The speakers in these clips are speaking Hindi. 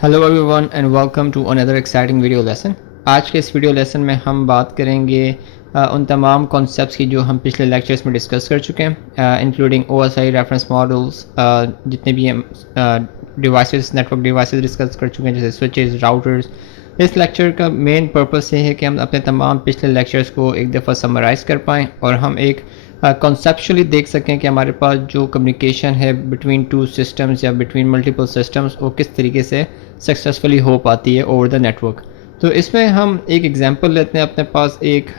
Hello everyone and welcome to another exciting video lesson. आज के इस वीडियो लेसन में हम बात करेंगे उन तमाम कॉन्सेप्ट्स की जो हम पिछले लेक्चर्स में डिस्कस कर चुके हैं, इंक्लूडिंग ओएसआई रेफरेंस मॉडल्स, जितने भी हम डिवाइसेस नेटवर्क डिवाइसेस डिस्कस कर चुके हैं जैसे स्विचेस, राउटर्स। इस लेक्चर का मेन पर्पस ये है कि हम अपने तमाम पिछले लेक्चर्स को एक दफ़ा समराइज़ कर पाएँ और हम एक कॉन्सेप्चुअली देख सकें कि हमारे पास जो कम्युनिकेशन है बिटवीन टू सिस्टम्स या बिटवीन मल्टीपल सिस्टम्स वो किस तरीके से सक्सेसफुली हो पाती है ओवर द नेटवर्क। तो इसमें हम एक एग्जांपल लेते हैं अपने पास एक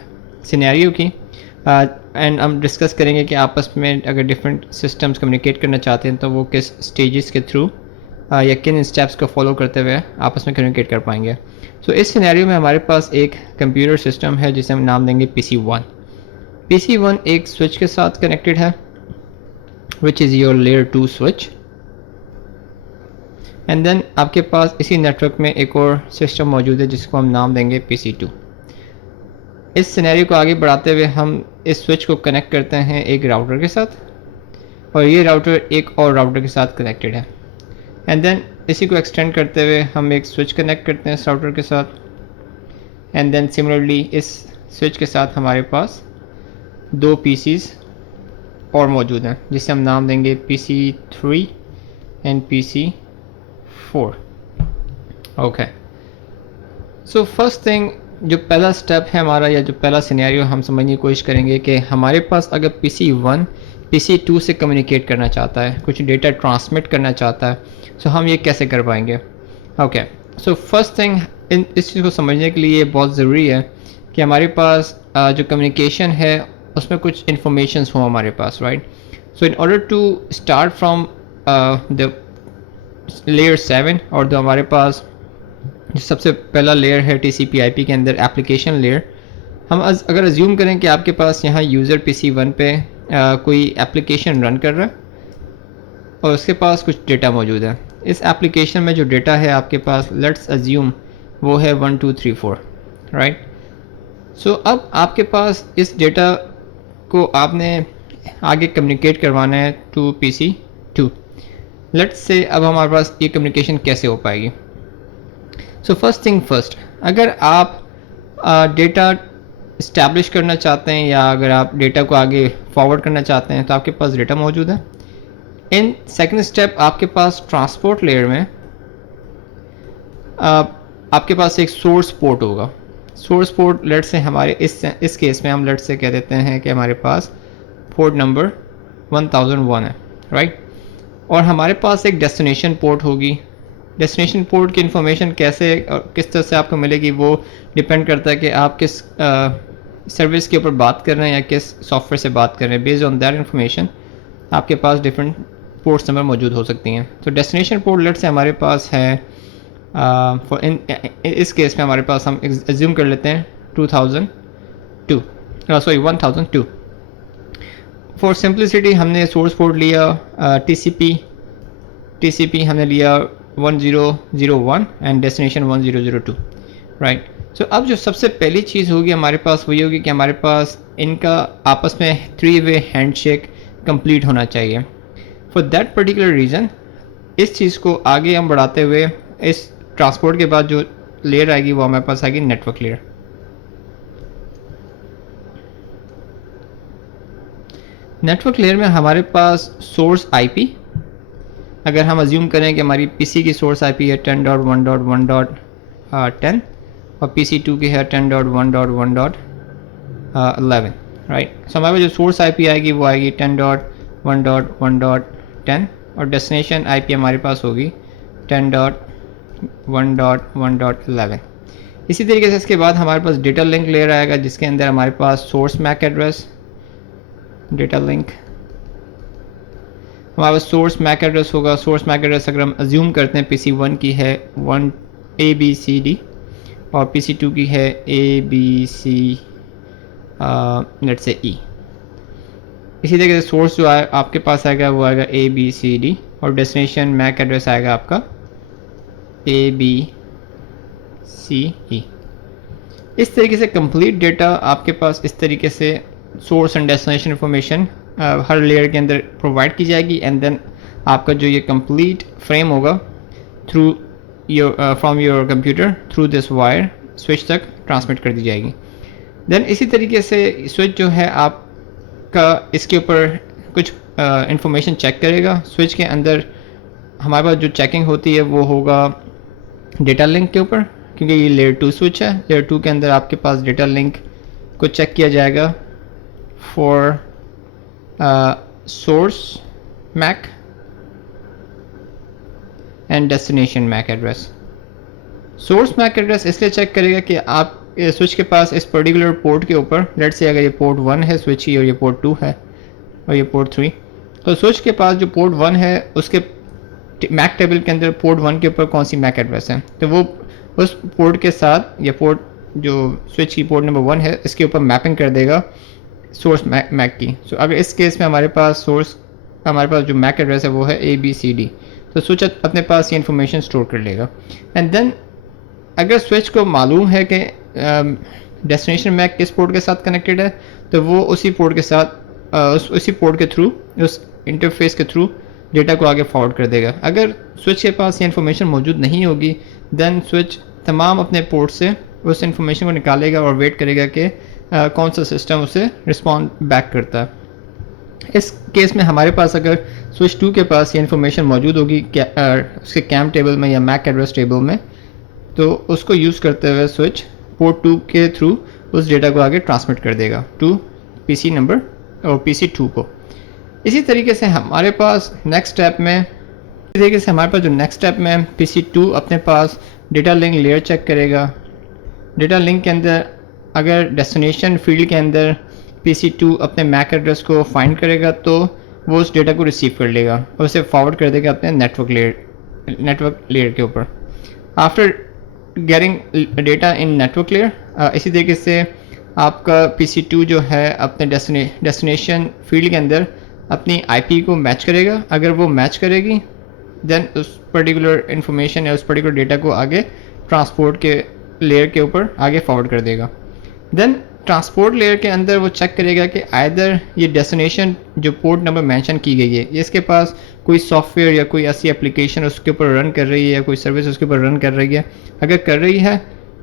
सिनेरियो की, एंड हम डिस्कस करेंगे कि आपस में अगर डिफरेंट सिस्टम्स कम्युनिकेट करना चाहते हैं तो वो किस स्टेजेस के थ्रू या किन स्टेप्स को फॉलो करते हुए आपस में कम्युनिकेट कर पाएंगे। सो इस सिनेरियो में हमारे पास एक कंप्यूटर सिस्टम है जिसे हम नाम देंगे PC1। PC1 एक स्विच के साथ कनेक्टेड है which is your layer 2 switch, and then आपके पास इसी नेटवर्क में एक और सिस्टम मौजूद है जिसको हम नाम देंगे PC2। इस सिनेरियो को आगे बढ़ाते हुए हम इस स्विच को कनेक्ट करते हैं एक राउटर के साथ और ये राउटर एक और राउटर के साथ कनेक्टेड है, एंड देन इसी को एक्सटेंड करते हुए हम एक स्विच कनेक्ट करते हैं इस राउटर के साथ, एंड देन सिमिलरली इस स्विच के साथ हमारे पास दो PCs और मौजूद हैं जिसे हम नाम देंगे PC3 and PC4। Okay, so first thing, जो पहला स्टेप है हमारा या जो पहला सिनेरियो हम समझने की कोशिश करेंगे कि हमारे पास अगर PC1 PC2 से कम्युनिकेट करना चाहता है, कुछ डेटा ट्रांसमिट करना चाहता है, सो हम ये कैसे कर पाएंगे। ओके, सो फर्स्ट थिंग इस चीज़ को समझने के लिए बहुत ज़रूरी है कि हमारे पास जो कम्युनिकेशन है उसमें कुछ इन्फॉर्मेशंस हो हमारे पास, right. So in order to start from the layer 7, और जो हमारे पास जो सबसे पहला लेयर है TCP/IP के अंदर एप्लीकेशन लेयर, हम अगर अज्यूम करें कि आपके पास यहाँ यूज़र PC1 पे कोई एप्लीकेशन रन कर रहा है और उसके पास कुछ डेटा मौजूद है। इस एप्लीकेशन में जो डेटा है आपके पास, लेट्स अज्यूम वो है 1 2 3 4, राइट। सो अब आपके पास इस डेटा को आपने आगे कम्युनिकेट करवाना है टू PC2। लेट्स से अब हमारे पास ये कम्युनिकेशन कैसे हो पाएगी। सो फर्स्ट थिंग फर्स्ट, अगर आप डेटा इस्टेब्लिश करना चाहते हैं या अगर आप डेटा को आगे फॉरवर्ड करना चाहते हैं तो आपके पास डेटा मौजूद है। इन सेकंड स्टेप आपके पास ट्रांसपोर्ट लेयर में आपके पास एक सोर्स पोर्ट होगा। सोर्स पोर्ट लेट से हमारे इस केस में हम लेट से कह देते हैं कि हमारे पास पोर्ट नंबर 1001 है, राइट। और हमारे पास एक डेस्टिनेशन पोर्ट होगी। डेस्टिनेशन पोर्ट की इन्फॉर्मेशन कैसे और किस तरह से आपको मिलेगी वो डिपेंड करता है कि आप किस सर्विस के ऊपर बात कर रहे हैं या किस सॉफ्टवेयर से बात कर रहे हैं। बेस्ड ऑन दैट इन्फॉर्मेशन आपके पास डिफरेंट पोर्ट्स नंबर मौजूद हो सकती हैं। तो डेस्टिनेशन पोर्ट लेट से हमारे पास है इस केस में हमारे पास हम एज्यूम कर लेते हैं 1002। फॉर सिंप्लिसिटी हमने सोर्स पोर्ट लिया TCP हमने लिया 1001 एंड डेस्टिनेशन 1002, राइट। सो अब जो सबसे पहली चीज़ होगी हमारे पास वही होगी कि हमारे पास इनका आपस में 3-वे हैंडशेक कंप्लीट होना चाहिए। फॉर दैट पर्टिकुलर रीज़न इस चीज़ को आगे हम बढ़ाते हुए इस ट्रांसपोर्ट के बाद जो लेयर आएगी वो हमारे पास आएगी नेटवर्क लेयर। नेटवर्क लेयर में हमारे पास सोर्स IP, अगर हम अज्यूम करें कि हमारी PC की सोर्स IP है 10.1.1.10 और PC2 की है 10.1.1.11, राइट। सो हमारे पास जो सोर्स IP आएगी वो आएगी 10.1.1.10 और डेस्टिनेशन IP हमारे पास होगी 10.1.1.11। इसी तरीके से इसके बाद हमारे पास डेटा लिंक लेयर आएगा जिसके अंदर हमारे पास source MAC address, data link, हमारे पास सोर्स मैक एड्रेस होगा। सोर्स मैक एड्रेस अगर हम अज्यूम करते हैं PC1 की है 1ABCD और PC2 की है ABC लेट्स से E। इसी तरीके से सोर्स जो है आपके पास आएगा वो आएगा ABCD और डेस्टिनेशन मैक एड्रेस आएगा आपका ABCE। इस तरीके से कंप्लीट डेटा आपके पास इस तरीके से source and destination information her layer के अंदर प्रोवाइड की जाएगी, एंड देन आपका जो ये कंप्लीट फ्रेम होगा through from your computer through this wire switch तक ट्रांसमिट कर दी जाएगी। देन इसी तरीके से स्विच जो है आपका इसके ऊपर कुछ इंफॉर्मेशन चेक करेगा। स्विच के अंदर हमारे पास जो चेकिंग होती है वो होगा डेटा लिंक के ऊपर, क्योंकि ये लेयर 2 स्विच है। लेयर 2 के अंदर आपके पास डेटा लिंक को चेक किया जाएगा for source MAC and destination MAC address. Source MAC address इसलिए चेक करेगा कि आप स्विच के पास इस पर्टिकुलर पोर्ट के ऊपर, लेट्स से अगर ये पोर्ट 1 है स्विच की और ये पोर्ट 2 है और ये पोर्ट 3, तो स्विच के पास जो पोर्ट 1 है उसके मैक टेबल के अंदर पोर्ट 1 के ऊपर कौन सी मैक एड्रेस है, तो वो उस पोर्ट के साथ या पोर्ट जो स्विच की पोर्ट नंबर 1 है इसके ऊपर मैपिंग कर देगा सोर्स मैक की। सो अगर इस केस में हमारे पास जो मैक एड्रेस है वो है ABCD, तो स्विच अपने पास ये इन्फॉर्मेशन स्टोर कर लेगा। एंड देन अगर स्विच को मालूम है कि डेस्टिनेशन मैक किस पोर्ट के साथ कनेक्टेड है, तो वो उसी पोर्ट के साथ उसी पोर्ट के थ्रू, उस इंटरफेस के थ्रू डेटा को आगे फॉरवर्ड कर देगा। अगर स्विच के पास ये इन्फॉर्मेशन मौजूद नहीं होगी, देन स्विच तमाम अपने पोर्ट से उस इन्फॉर्मेशन को निकालेगा और वेट करेगा कि कौन सा सिस्टम उसे रिस्पॉन्ड बैक करता है। इस केस में हमारे पास अगर स्विच 2 के पास ये इन्फॉर्मेशन मौजूद होगी उसके कैम टेबल में या मैक एड्रेस टेबल में, तो उसको यूज़ करते हुए स्विच पोर्ट 2 के थ्रू उस डेटा को आगे ट्रांसमिट कर देगा टू PC नंबर और PC 2 को। इसी तरीके से हमारे पास नेक्स्ट स्टेप में PC 2 अपने पास डेटा लिंक लेयर चेक करेगा। डेटा लिंक के अंदर अगर डेस्टिनेशन फील्ड के अंदर PC 2 अपने मैक एड्रेस को फाइंड करेगा तो वो उस डेटा को रिसीव कर लेगा और उसे फॉरवर्ड कर देगा अपने नेटवर्क लेयर के ऊपर। आफ्टर गेटिंग डेटा इन नेटवर्क लेयर, इसी तरीके से आपका PC 2 जो है अपने डेस्टिनेशन फील्ड के अंदर अपनी IP को मैच करेगा। अगर वो मैच करेगी देन उस पर्टिकुलर इन्फॉर्मेशन या उस पर्टिकुलर डेटा को आगे ट्रांसपोर्ट के लेयर के ऊपर आगे फॉरवर्ड कर देगा। देन ट्रांसपोर्ट लेयर के अंदर वो चेक करेगा कि आइदर ये डेस्टिनेशन जो पोर्ट नंबर मेंशन की गई है इसके पास कोई सॉफ्टवेयर या कोई ऐसी एप्लीकेशन उसके ऊपर रन कर रही है या कोई सर्विस उसके ऊपर रन कर रही है। अगर कर रही है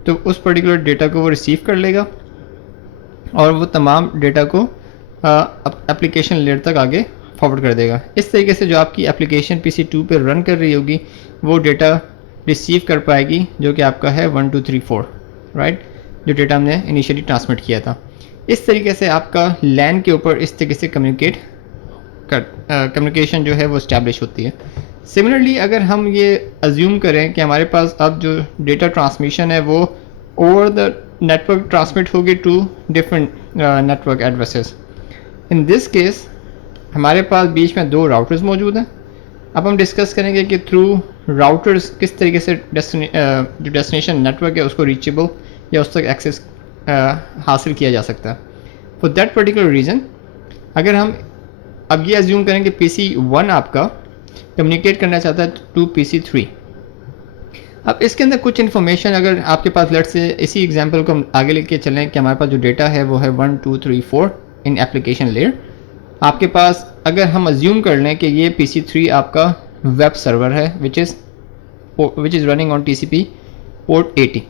तो उस पर्टिकुलर डेटा को वो रिसीव कर लेगा और वो तमाम डेटा को एप्लीकेशन लेयर तक आगे फॉरवर्ड कर देगा। इस तरीके से जो आपकी एप्लीकेशन PC 2 पे रन कर रही होगी वो डेटा रिसीव कर पाएगी, जो कि आपका है 1 2 3 4, राइट, जो डेटा हमने इनिशियली ट्रांसमिट किया था। इस तरीके से आपका LAN के ऊपर इस तरीके से कम्युनिकेशन जो है वो इस्टेब्लिश होती है। सिमिलरली अगर हम ये अज्यूम करें कि हमारे पास अब जो डेटा ट्रांसमिशन है वो ओवर द नेटवर्क ट्रांसमिट होगी to different network addresses. In this case हमारे पास बीच में 2 राउटर्स मौजूद हैं। अब हम डिस्कस करेंगे कि थ्रू राउटर्स किस तरीके से जो डेस्टिनेशन नेटवर्क है उसको रीचेबल या उस तक एक्सेस हासिल किया जा सकता है। फॉर दैट पर्टिकुलर रीज़न अगर हम अब ये अज्यूम करें कि PC 1 आपका कम्युनिकेट करना चाहता है टू PC 3, अब इसके अंदर कुछ इन्फॉर्मेशन अगर आपके पास, लेट्स से इसी एग्जांपल को हम आगे लेके चलें कि हमारे पास जो डेटा है वो है 1 2 3 4 इन एप्लीकेशन लेयर। आपके पास अगर हम अज्यूम कर लें कि ये PC 3 आपका वेब सर्वर है which is running on TCP port 80।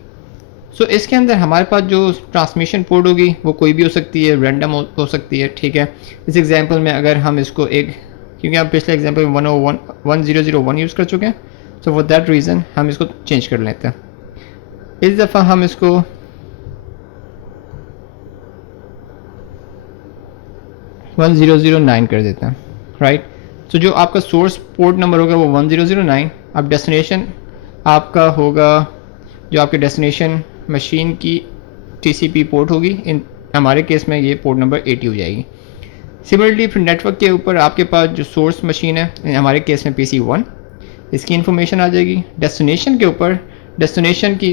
सो इसके अंदर हमारे पास जो ट्रांसमिशन पोर्ट होगी वो कोई भी हो सकती है, रैंडम हो सकती है, ठीक है। इस एग्जांपल में अगर हम इसको क्योंकि हम पिछले एग्जांपल में 1001 यूज़ कर चुके हैं, सो फॉर दैट रीज़न हम इसको चेंज कर लेते हैं। इस दफ़ा हम इसको 1009 कर देते हैं, राइट। तो जो आपका सोर्स पोर्ट नंबर होगा वो 1009। अब डेस्टिनेशन आपका होगा, जो आपके डेस्टिनेशन मशीन की TCP पोर्ट होगी, इन हमारे केस में ये पोर्ट नंबर 80 हो जाएगी। सिमिलरली फिर नेटवर्क के ऊपर आपके पास जो सोर्स मशीन है, हमारे केस में PC 1, इसकी इन्फॉर्मेशन आ जाएगी। डेस्टिनेशन के ऊपर डेस्टिनेशन की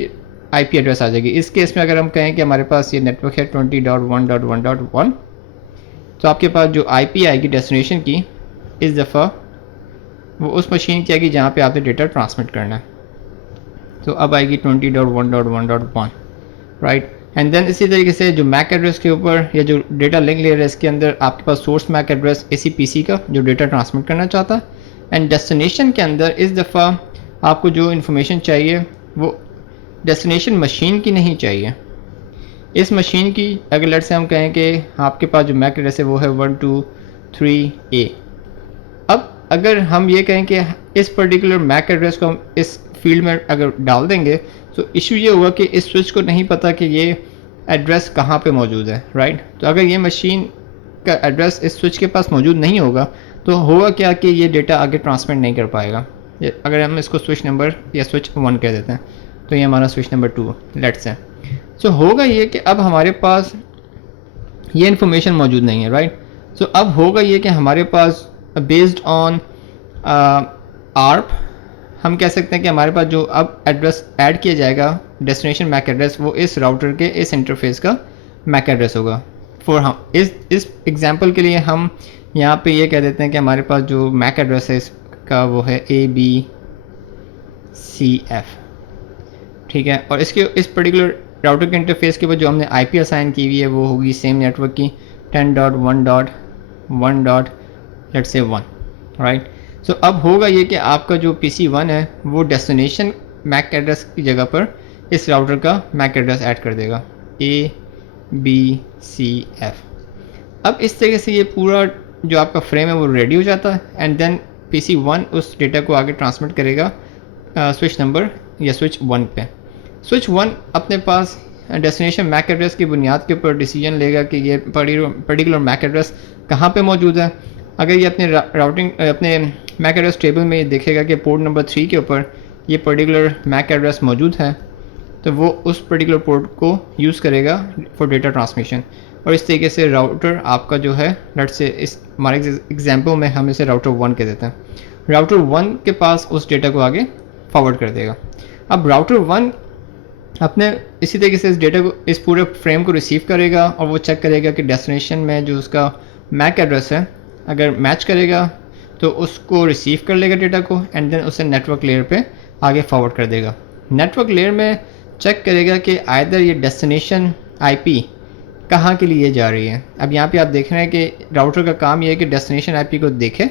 IP एड्रेस आ जाएगी। इस केस में अगर हम कहें कि हमारे पास ये नेटवर्क है 20.1.1.1, तो आपके पास जो IP आएगी डेस्टिनेशन की, इस दफ़ा वो उस मशीन की आएगी जहाँ पे आपने डेटा ट्रांसमिट करना है। तो अब आएगी 20.1.1.1, राइट। एंड देन इसी तरीके से जो मैक एड्रेस के ऊपर या जो डेटा लिंक लेयर है इसके अंदर आपके पास सोर्स मैक एड्रेस इसी PC का जो डेटा ट्रांसमिट करना चाहता है। एंड डेस्टिनेशन के अंदर इस दफ़ा आपको जो इन्फॉर्मेशन चाहिए वो डेस्टिनेशन मशीन की नहीं चाहिए, इस मशीन की। अगर लेट्स से हम कहें कि आपके पास जो मैक एड्रेस है वो है 123A। अब अगर हम ये कहें कि इस पर्टिकुलर मैक एड्रेस को हम इस फील्ड में अगर डाल देंगे तो इशू ये होगा कि इस स्विच को नहीं पता कि ये एड्रेस कहाँ पे मौजूद है, राइट। तो अगर ये मशीन का एड्रेस इस स्विच के पास मौजूद नहीं होगा तो होगा क्या कि ये डेटा आगे ट्रांसमिट नहीं कर पाएगा। अगर हम इसको स्विच नंबर या स्विच 1 कह देते हैं तो ये हमारा स्विच नंबर 2 लेट्स से। सो होगा ये कि अब हमारे पास ये इन्फॉर्मेशन मौजूद नहीं है, राइट। सो अब होगा ये कि हमारे पास बेस्ड ऑन आर्प हम कह सकते हैं कि हमारे पास जो अब एड्रेस ऐड किया जाएगा डेस्टिनेशन मैक एड्रेस वो इस राउटर के इस इंटरफेस का मैक एड्रेस होगा। फॉर हम इस एग्जांपल के लिए हम यहाँ पे ये कह देते हैं कि हमारे पास जो मैक एड्रेस है इसका वो है ABCF, ठीक है। और इसके इस पर्टिकुलर राउटर के इंटरफेस के ऊपर जो हमने IP असाइन की हुई है वो होगी सेम नेटवर्क की 10.1.1.1, राइट। सो अब होगा ये कि आपका जो PC1 है वो डेस्टिनेशन मैक एड्रेस की जगह पर इस राउटर का मैक एड्रेस ऐड कर देगा ABCF। अब इस तरीके से ये पूरा जो आपका फ्रेम है वो रेडी हो जाता है एंड देन PC1 उस डेटा को आगे ट्रांसमिट करेगा स्विच नंबर या स्विच 1 पे। स्विच 1 अपने पास डेस्टिनेशन मैक एड्रेस की बुनियाद के ऊपर डिसीजन लेगा कि ये पर्टिकुलर मैक एड्रेस कहाँ पे मौजूद है। अगर ये अपने राउटिंग अपने मैक एड्रेस टेबल में देखेगा कि पोर्ट नंबर 3 के ऊपर ये पर्टिकुलर मैक एड्रेस मौजूद है तो वो उस पर्टिकुलर पोर्ट को यूज़ करेगा फॉर डेटा ट्रांसमिशन। और इस तरीके से राउटर आपका जो है लेट्स से इस हमारे एग्जांपल में हम इसे राउटर 1 कह देते हैं, राउटर 1 के पास उस डेटा को आगे फॉरवर्ड कर देगा। अब राउटर 1 अपने इसी तरीके से इस डेटा को इस पूरे फ्रेम को रिसीव करेगा और वो चेक करेगा कि डेस्टिनेशन में जो उसका मैक एड्रेस है अगर मैच करेगा तो उसको रिसीव कर लेगा डेटा को एंड देन उसे नेटवर्क लेयर पे आगे फॉरवर्ड कर देगा। नेटवर्क लेयर में चेक करेगा कि आइदर ये डेस्टिनेशन IP कहाँ के लिए जा रही है। अब यहाँ पे आप देख रहे हैं कि राउटर का काम ये है कि डेस्टिनेशन IP को देखे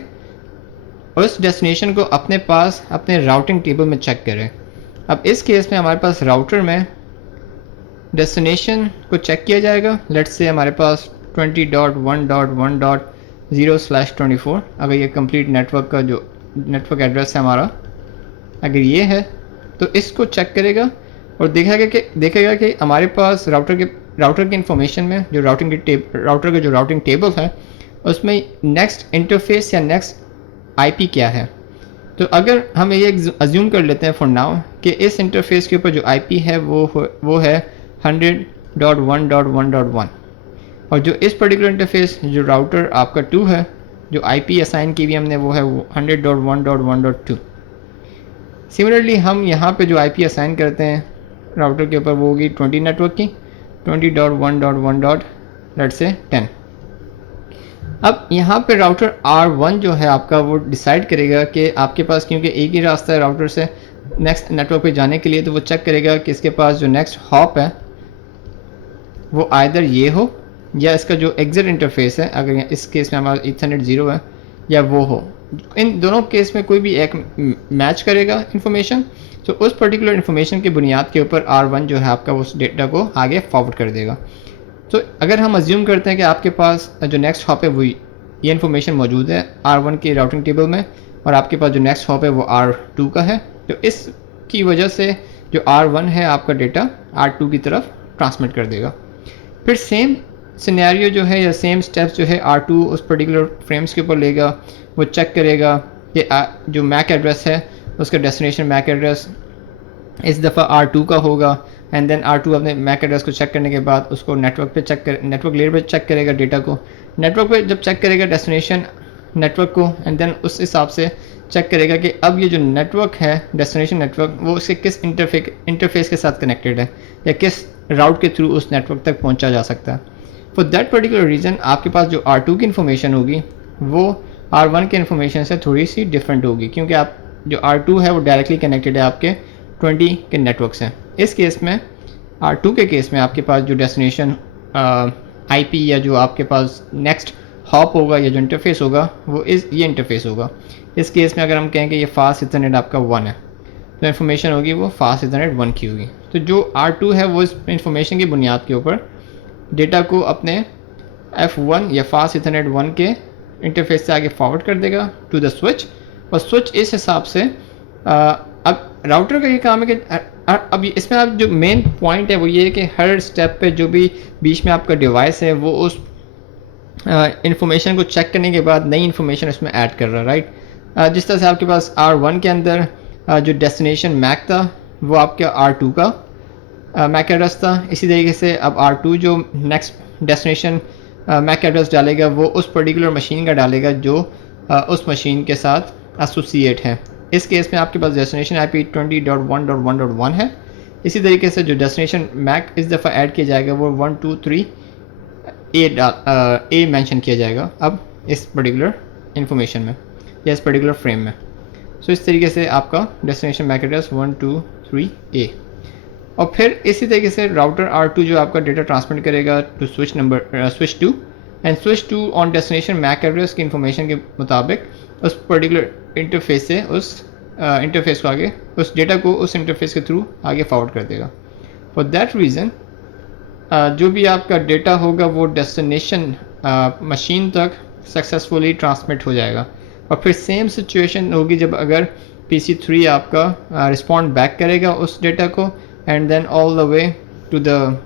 और उस डेस्टिनेशन को अपने पास अपने राउटिंग टेबल में चेक करे। अब इस केस में हमारे पास राउटर में डेस्टिनेशन को चेक किया जाएगा। लेट्स से हमारे पास 20.1.1.0/24 अगर ये कंप्लीट नेटवर्क का जो नेटवर्क एड्रेस है हमारा अगर ये है तो इसको चेक करेगा और देखेगा कि हमारे पास राउटर की इंफॉर्मेशन में जो राउटर का जो राउटिंग टेबल है उसमें नेक्स्ट इंटरफेस या नेक्स्ट IP क्या है। तो अगर हम ये अज्यूम कर लेते हैं फॉर नाउ कि इस इंटरफेस के ऊपर जो IP है वो है 100.1.1.1 और जो इस पर्टिकुलर इंटरफेस जो राउटर आपका 2 है जो IP असाइन की हुई हमने वो है 100.1.1.2। सिमिलरली हम यहाँ पे जो IP असाइन करते हैं राउटर के ऊपर वो होगी 20 नेटवर्क की 20.1.1.10। अब यहाँ पे राउटर R1 जो है आपका वो डिसाइड करेगा कि आपके पास क्योंकि एक ही रास्ता है राउटर से नेक्स्ट नेटवर्क पे जाने के लिए तो वो चेक करेगा कि इसके पास जो नेक्स्ट हॉप है वो आइदर ये हो या इसका जो एग्जिट इंटरफेस है अगर इस केस में हमारा ईथरनेट 0 है या वो हो। इन दोनों केस में कोई भी एक मैच करेगा इन्फॉर्मेशन तो उस पर्टिकुलर इन्फॉर्मेशन की बुनियाद के ऊपर R1 जो है आपका उस डेटा को आगे फॉरवर्ड कर देगा। तो अगर हम अज्यूम करते हैं कि आपके पास जो नेक्स्ट हॉप है वो ये इन्फॉर्मेशन मौजूद है R1 की राउटिंग टेबल में और आपके पास जो नेक्स्ट हॉप है वो R2 का है तो इसकी वजह से जो R1 है आपका डेटा R2 की तरफ ट्रांसमिट कर देगा। फिर सेम सिनेरियो जो है या सेम स्टेप्स जो है R2 उस पर्टिकुलर फ्रेम्स के ऊपर लेगा वो चेक करेगा कि जो मैक एड्रेस है उसका डेस्टिनेशन मैक एड्रेस इस दफ़ा R2 का होगा एंड देन R2 अपने मैक एड्रेस को चेक करने के बाद उसको नेटवर्क लेयर पे चेक करेगा डेटा को। नेटवर्क पे जब चेक करेगा डेस्टिनेशन नेटवर्क को एंड देन उस हिसाब से चेक करेगा कि अब ये जो नेटवर्क है डेस्टिनेशन नेटवर्क वो उसके किस इंटरफेस के साथ कनेक्टेड है या किस राउट के थ्रू उस नेटवर्क तक पहुंचा जा सकता है। फॉर दैट पर्टिकुलर रीज़न आपके पास जो R2 की इन्फॉर्मेशन होगी वो R1 के इन्फॉर्मेशन से थोड़ी सी डिफरेंट होगी क्योंकि आप जो R2 है वो डायरेक्टली कनेक्टेड है आपके 20 के नेटवर्क से। इस केस में R2 के केस में आपके पास जो डेस्टिनेशन IP या जो आपके पास नेक्स्ट हॉप होगा या जो इंटरफेस होगा वो ये इंटरफेस होगा। इस केस में अगर हम कहें कि ये फास्ट इथरनेट आपका 1 है जो इन्फॉर्मेशन होगी वो फास्ट इथरनेट 1 की होगी। तो जो R2 है वो इस इन्फॉर्मेशन की बुनियाद के ऊपर डेटा को अपने F1 या फास्ट इथरनेट 1 के इंटरफेस से आगे फॉरवर्ड कर देगा टू द स्विच, और स्विच इस हिसाब से अब राउटर का ये काम है कि अब इसमें आप जो मेन पॉइंट है वो ये है कि हर स्टेप पे जो भी बीच में आपका डिवाइस है वो उस इंफॉर्मेशन को चेक करने के बाद नई इन्फॉर्मेशन इसमें ऐड कर रहा है, राइट। जिस तरह से आपके पास R1 के अंदर जो डेस्टिनेशन मैक था वो आपके R2 का मैक एड्रेस था, इसी तरीके से अब R2 जो नेक्स्ट डेस्टिनेशन मैक एड्रेस डालेगा वो उस पर्टिकुलर मशीन का डालेगा जो उस मशीन के साथ एसोसिएट है। इस केस में आपके पास डेस्टिनेशन IP 20.1.1.1 है। इसी तरीके से जो डेस्टिनेशन मैक इस दफ़ा ऐड किया जाएगा वो 1 2 3 A मेंशन किया जाएगा अब इस पर्टिकुलर इंफॉर्मेशन में या इस पर्टिकुलर फ्रेम में। सो इस तरीके से आपका डेस्टिनेशन मैक एड्रेस 1 2 3 A, और फिर इसी तरीके से राउटर R2 जो आपका डेटा ट्रांसमिट करेगा to switch 2 and switch 2 on destination MAC address की इंफॉर्मेशन के मुताबिक उस पर्टिकुलर इंटरफेस से उस इंटरफेस को आगे उस डेटा को उस इंटरफेस के थ्रू आगे फॉरवर्ड कर देगा। फॉर दैट रीज़न जो भी आपका डेटा होगा वो डेस्टिनेशन मशीन तक सक्सेसफुली ट्रांसमिट हो जाएगा। और फिर सेम सिचुएशन होगी जब अगर PC3 आपका रिस्पॉन्ड बैक करेगा उस डेटा को and then all the way to the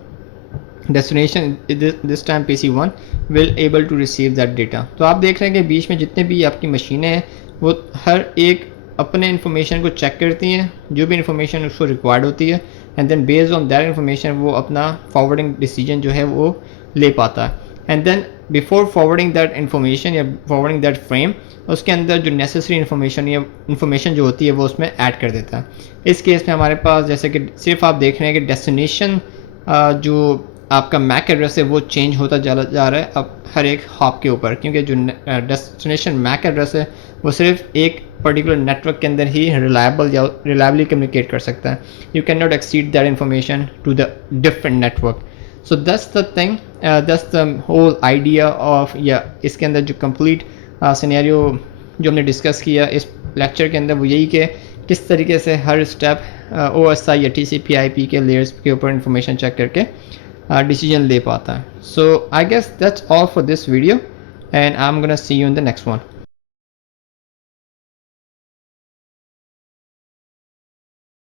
destination, this time PC1 will able to receive that data. तो आप देख रहे हैं कि बीच में जितने भी आपकी मशीनें हैं वो हर एक अपने इन्फॉर्मेशन को चेक करती हैं, जो भी इन्फॉर्मेशन उसको रिक्वायर्ड होती है, and then based on that information वो अपना फॉरवर्डिंग डिसीजन जो है वो ले पाता है। And then before forwarding that information या फॉरवर्डिंग दैट फ्रेम उसके अंदर जो नेसेसरी इन्फॉर्मेशन या इन्फॉर्मेशन जो होती है वो उसमें ऐड कर देता है। इस केस में हमारे पास जैसे कि सिर्फ आप देख रहे हैं कि डेस्टिनेशन जो आपका मैक एड्रेस है वो चेंज होता जा रहा है अब हर एक हॉप के ऊपर, क्योंकि जो डेस्टिनेशन मैक एड्रेस है वो सिर्फ एक पर्टिकुलर नेटवर्क के अंदर ही रिलायबली कम्युनिकेट कर सकता है। You can not exceed that information to the different network. So that's the thing, that's the whole idea of, या इसके अंदर जो कंप्लीट सिनेरियो जो हमने डिस्कस किया इस लेक्चर के अंदर वो यही कि किस तरीके से हर स्टेप OSI या TCP/IP के लेयर्स के ऊपर इंफॉर्मेशन चेक करके डिसीजन ले पाता है। So I guess that's all for this video and I am gonna see you in the next one.